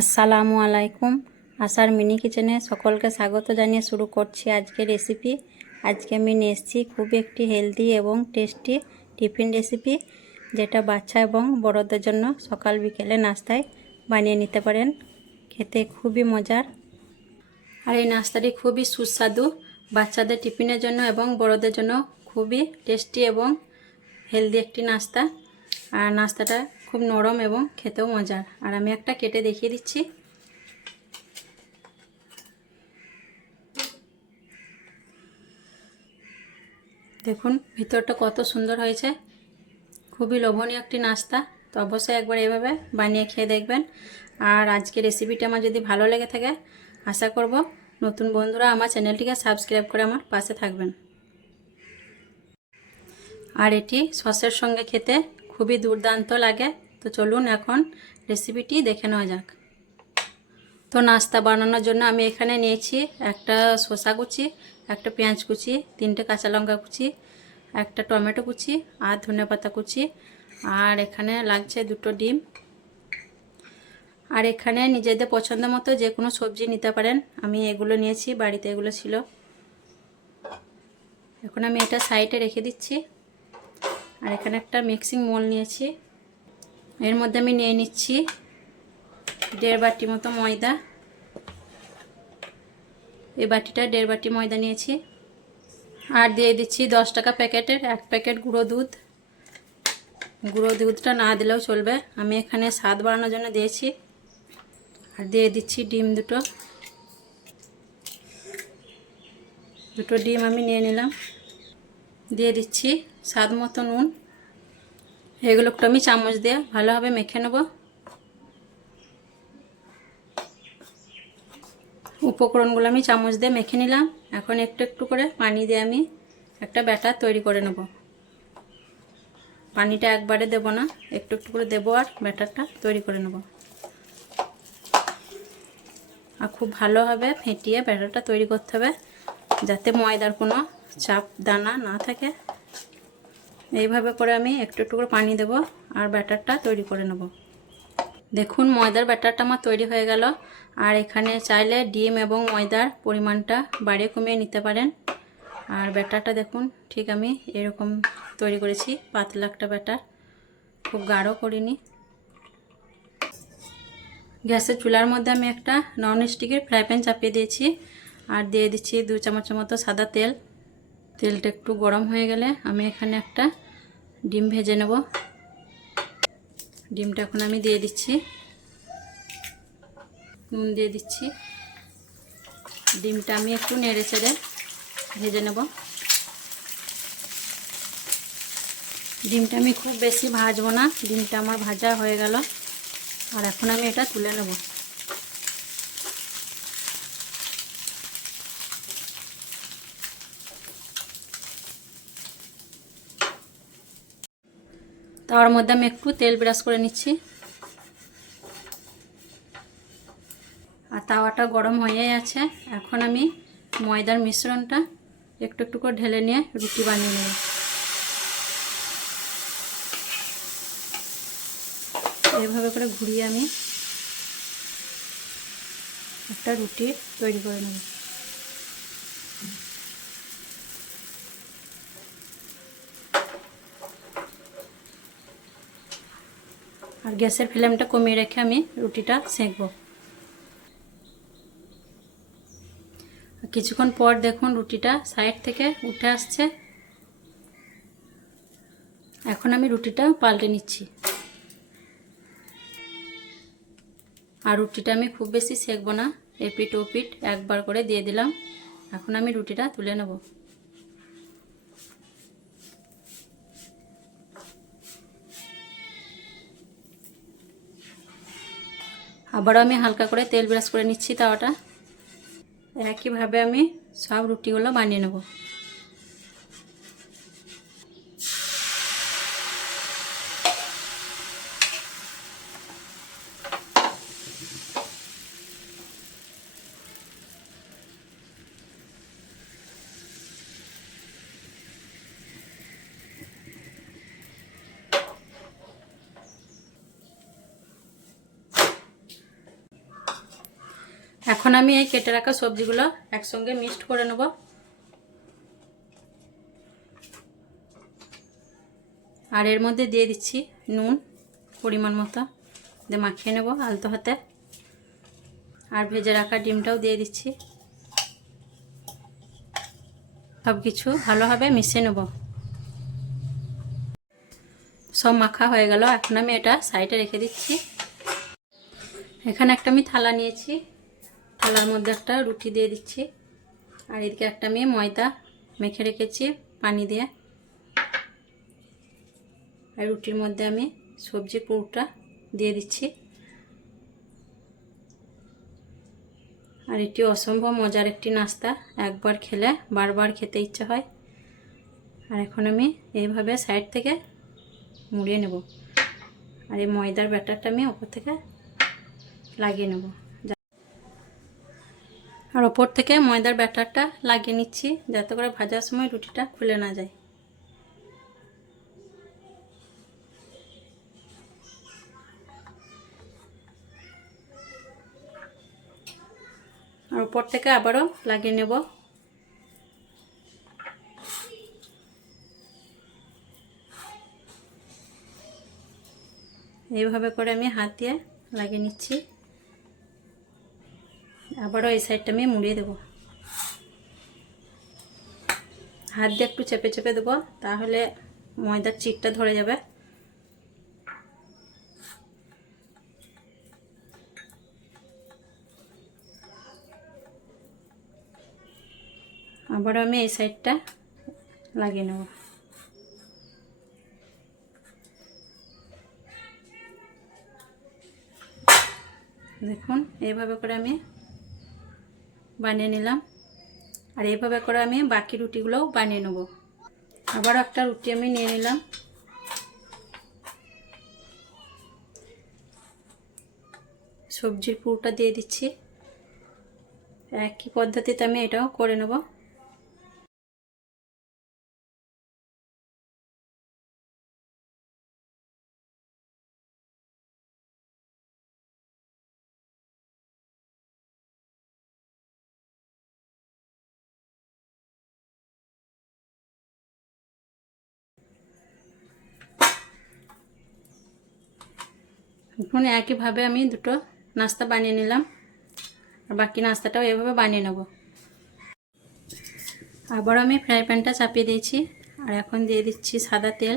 আসসালামু আলাইকুম। আশার মিনি কিচেনে সকলকে স্বাগত জানিয়ে শুরু করছি আজকের রেসিপি। আজকে আমি নিয়ে এসেছি খুবই একটি হেলদি এবং টেস্টি টিফিন রেসিপি, যেটা বাচ্চা এবং বড়দের জন্য সকাল বিকেলে নাস্তায় বানিয়ে নিতে পারেন। খেতে খুবই মজার, আর এই নাস্তাটি খুবই সুস্বাদু। বাচ্চাদের টিফিনের জন্য এবং বড়দের জন্য খুবই টেস্টি এবং হেলদি একটি নাস্তা। আর নাস্তাটা খুব নরম এবং খেতেও মজার। আর আমি একটা কেটে দেখিয়ে দিচ্ছি। দেখুন ভিতরটা কত সুন্দর হয়েছে, খুবই লোভনীয় একটি নাস্তা। তো অবশ্যই একবার এভাবে বানিয়ে খেয়ে দেখবেন। আর আজকে রেসিপিটা আমার যদি ভালো লেগে থাকে, আশা করব নতুন বন্ধুরা আমার চ্যানেলটিকে সাবস্ক্রাইব করে আমার পাশে থাকবেন। আর এটি সসের সঙ্গে খেতে খুবই দুর্দান্ত লাগে। তো চলুন এখন রেসিপিটি দেখে নেওয়া যাক। তো নাস্তা বানানোর জন্য আমি এখানে নিয়েছি একটা শসা কুচি, একটা পেঁয়াজ কুচি, 3টে কাঁচা লঙ্কা কুচি, একটা টমেটো কুচি আর ধনেপাতা কুচি, আর এখানে লাগছে 2টো ডিম। আর এখানে নিজেদের পছন্দ মতো যে কোনো সবজি নিতে পারেন। আমি এগুলো নিয়েছি, বাড়িতে এগুলো ছিল। এখন আমি এটা সাইডে রেখে দিচ্ছি। আর এখানে একটা মিক্সিং মোল নিয়েছি, এর মধ্যে আমি নিয়ে নিচ্ছি 1.5 বাটি মতো ময়দা। এই বাটিটা 1.5 বাটি ময়দা নিয়েছি। আর দিয়ে দিচ্ছি 10 টাকা প্যাকেটের 1 প্যাকেট গুঁড়ো দুধ। গুঁড়ো দুধটা না দিলেও চলবে, আমি এখানে স্বাদ বাড়ানোর জন্য দিয়েছি। আর দিয়ে দিচ্ছি ডিম দুটো ডিম আমি নিয়ে নিলাম। দিয়ে দিচ্ছি স্বাদ মতো নুন। এগুলো একটু আমি চামচ দিয়ে ভালোভাবে মেখে নেব। উপকরণগুলো আমি চামচ দিয়ে মেখে নিলাম। এখন একটু একটু করে পানি দিয়ে আমি একটা ব্যাটার তৈরি করে নেব। পানিটা একবারে দেব না, একটু একটু করে দেবো আর ব্যাটারটা তৈরি করে নেব। আর খুব ভালোভাবে ফেটিয়ে ব্যাটারটা তৈরি করতে হবে, যাতে ময়দার কোনো চাপ দানা না থাকে। এইভাবে করে আমি একটু একটু করে পানি দেব আর ব্যাটারটা তৈরি করে নেব। দেখুন ময়দার ব্যাটারটা আমার তৈরি হয়ে গেল। আর এখানে চাইলে ডিম এবং ময়দার পরিমাণটা বাড়িয়ে কমিয়ে নিতে পারেন। আর ব্যাটারটা দেখুন ঠিক আমি এরকম তৈরি করেছি, পাতলা একটা ব্যাটার, খুব গাঢ় করিনি। গ্যাসের চুলার মধ্যে আমি একটা ননস্টিকের ফ্রাই প্যান চাপিয়ে দিয়েছি। আর দিয়ে দিচ্ছি 2 চামচের মতো সাদা তেল। তেলটা একটু গরম হয়ে গেলে আমি এখানে একটা ডিম ভেজে নেব। ডিমটা এখন আমি দিয়ে দিচ্ছি, নুন দিয়ে দিচ্ছি। ডিমটা আমি একটু নেড়ে চেড়ে ভেজে নেব। ডিমটা আমি খুব বেশি ভাজবো না, ডিমটা আমার ভাজা হয়ে গেল। আর এখন আমি এটা তুলে নেব। তার মধ্যে আমি একটু তেল ব্রাশ করে নিচ্ছি। আর তাওয়াটা গরম হয়ে আছে। এখন আমি ময়দার মিশ্রণটা একটু একটু করে ঢেলে নিয়ে রুটি বানিয়ে নেব। এইভাবে করে ঘুরিয়ে আমি একটা রুটি তৈরি করে নেব। আর গ্যাসের ফ্লেমটা কমিয়ে রেখে আমি রুটিটা সেঁকবো। কিছুক্ষণ পর দেখুন রুটিটা সাইড থেকে উঠে আসছে। এখন আমি রুটিটা পাল্টে নিচ্ছি। আর রুটিটা আমি খুব বেশি সেঁকবো না, এপিট ওপিট একবার করে দিয়ে দিলাম। এখন আমি রুটিটা তুলে নেব। আবারও আমি হালকা করে তেল ব্রাশ করে নিচ্ছি তাওয়াটা। একইভাবে আমি সব রুটিগুলো বানিয়ে নেব। এখন আমি এই কেটে রাখা সবজিগুলো একসঙ্গে মিক্সড করে নেব। আর এর মধ্যে দিয়ে দিচ্ছি নুন পরিমাণ মতো, দিয়ে মাখিয়ে নেব আলতো হাতে। আর ভেজে রাখা ডিমটাও দিয়ে দিচ্ছি। সব কিছু ভালোভাবে মিশিয়ে নেব। সব মাখা হয়ে গেল, এখন আমি এটা সাইডে রেখে দিচ্ছি। এখানে একটা আমি থালা নিয়েছি, থালার মধ্যে একটা রুটি দিয়ে দিচ্ছি। আর এদিকে একটা আমি ময়দা মেখে রেখেছি পানি দিয়ে। আর রুটির মধ্যে আমি সবজির পুরটা দিয়ে দিচ্ছি। আর এটি অসম্ভব মজার একটি নাস্তা, একবার খেলে বারবার খেতে ইচ্ছে হয়। আর এখন আমি এইভাবে সাইড থেকে মুড়িয়ে নেব। আর এই ময়দার ব্যাটারটা আমি ওপর থেকে লাগিয়ে নেব। আর ওপর থেকে ময়দার ব্যাটারটা লাগিয়ে নিচ্ছি, যাতে করে ভাজার সময় রুটিটা খুলে না যায়। আর উপর থেকে আবারও লাগিয়ে নেব। এইভাবে করে আমি হাত দিয়ে লাগিয়ে নিচ্ছি। আবারও এই সাইডটা আমি মুড়িয়ে দেব। হাত দিয়ে একটু চেপে চেপে দেবো, তাহলে ময়দার চিটটা ধরে যাবে। আবারও আমি এই সাইডটা লাগিয়ে নেব। দেখুন এইভাবে করে আমি বানিয়ে নিলাম। আর এইভাবে করে আমি বাকি রুটিগুলোও বানিয়ে নেব। আবার একটা রুটি আমি নিয়ে নিলাম। সবজির পুরটা দিয়ে দিচ্ছি। একই পদ্ধতিতে আমি এটাও করে নেব। এখন একইভাবে আমি দুটো নাস্তা বানিয়ে নিলাম। আর বাকি নাস্তাটাও এভাবে বানিয়ে নেব। আবার আমি ফ্রাই প্যানটা চাপিয়ে দিয়েছি। আর এখন দিয়ে দিচ্ছি সাদা তেল।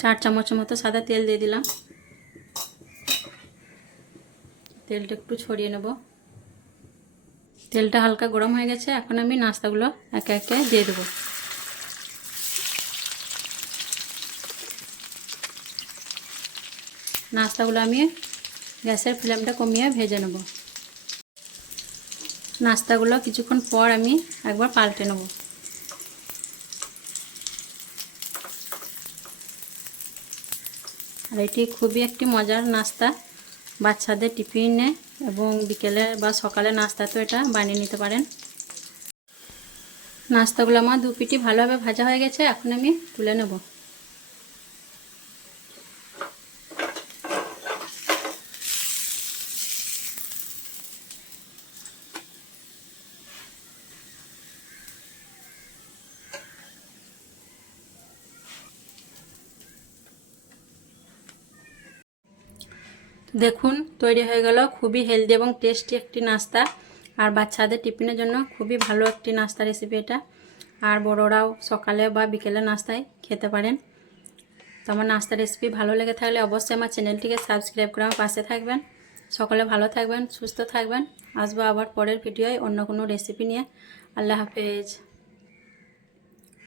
4 চামচের মতো সাদা তেল দিয়ে দিলাম। তেলটা একটু ছড়িয়ে নেব। তেলটা হালকা গরম হয়ে গেছে, এখন আমি নাস্তাগুলো একে একে দিয়ে দেবো। নাস্তাগুলো আমি গ্যাসের ফ্লেমটা কমিয়ে ভেজে নেব। নাস্তাগুলো কিছুক্ষণ পর আমি একবার পাল্টে নেব। আর এটি খুবই একটি মজার নাস্তা, বাচ্চাদের টিফিনে এবং বিকেলে বা সকালে নাস্তা তো এটা বানিয়ে নিতে পারেন। নাস্তাগুলো আমার দু পিঠি ভালোভাবে ভাজা হয়ে গেছে, এখন আমি তুলে নেব। দেখুন তৈরি হয়ে গেল খুবই হেলদি এবং টেস্টি একটি নাস্তা। আর বাচ্চাদের টিফিনের জন্য খুবই ভালো একটি নাস্তা রেসিপি এটা। আর বড়রাও সকালে বা বিকেলে নাস্তায় খেতে পারেন। তো আমার নাস্তা রেসিপি ভালো লেগে থাকলে অবশ্যই আমার চ্যানেলটিকে সাবস্ক্রাইব করে আমার পাশে থাকবেন। সকলে ভালো থাকবেন, সুস্থ থাকবেন। আসবো আবার পরের ভিডিওয় অন্য কোনো রেসিপি নিয়ে। আল্লাহ হাফেজ।